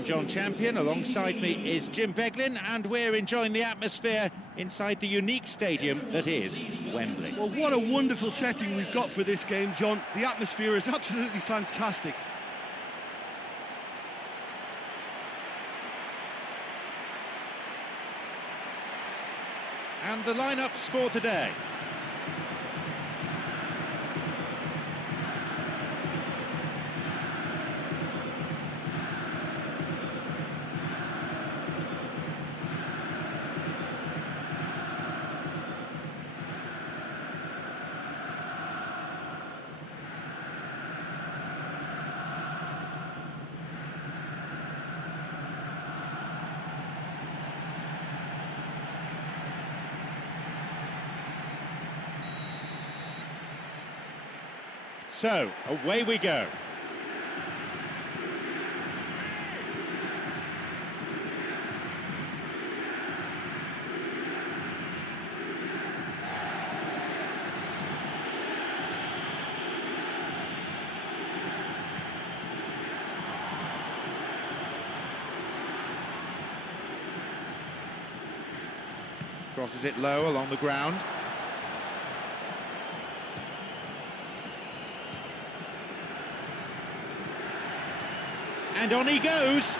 I'm John Champion. Alongside me is Jim Beglin, and we're enjoying the atmosphere inside the unique stadium that is Wembley. Well, what a wonderful setting we've got for this game, John. The atmosphere is absolutely fantastic. And the lineups for today. So, away we go. Crosses it low along the ground. And on he goes,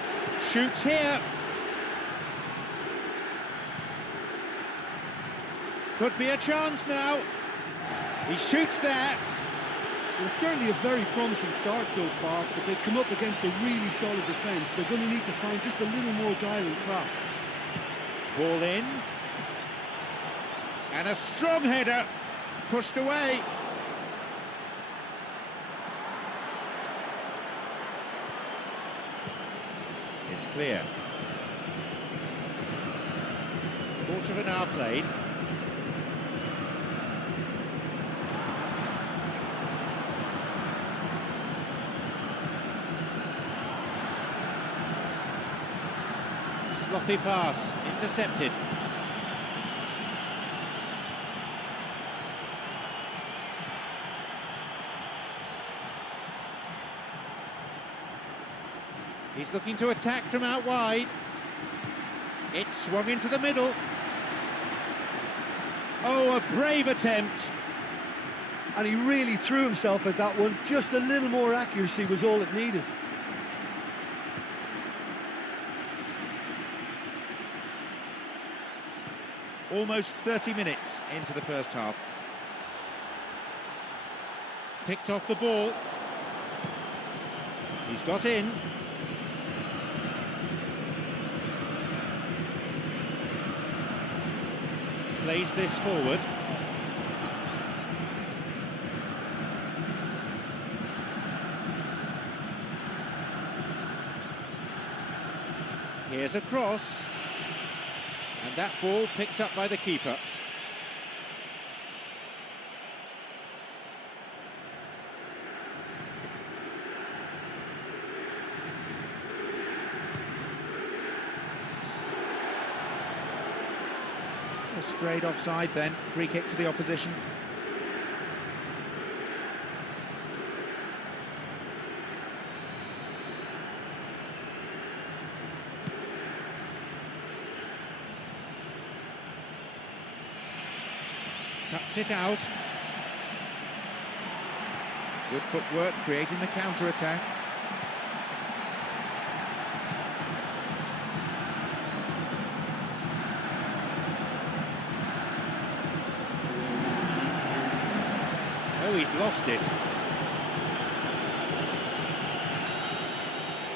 shoots here. Could be a chance now. He shoots there. Well, it's certainly a very promising start so far, but they've come up against a really solid defence. They're going to need to find just a little more guile and craft. Ball in. And a strong header, pushed away. It's clear. Quarter of an hour played. Sloppy pass, intercepted. He's looking to attack from out wide. It's swung into the middle. Oh, a brave attempt. And he really threw himself at that one. Just a little more accuracy was all it needed. Almost 30 minutes into the first half. Picked off the ball. He's got in. Plays this forward. Here's a cross. And that ball picked up by the keeper. Straight offside then, free kick to the opposition. Cuts it out. Good footwork, creating the counter-attack. Oh, he's lost it.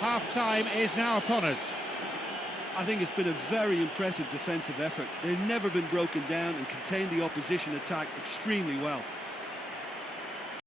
Half-time is now upon us. I think it's been a very impressive defensive effort. They've never been broken down and contained the opposition attack extremely well.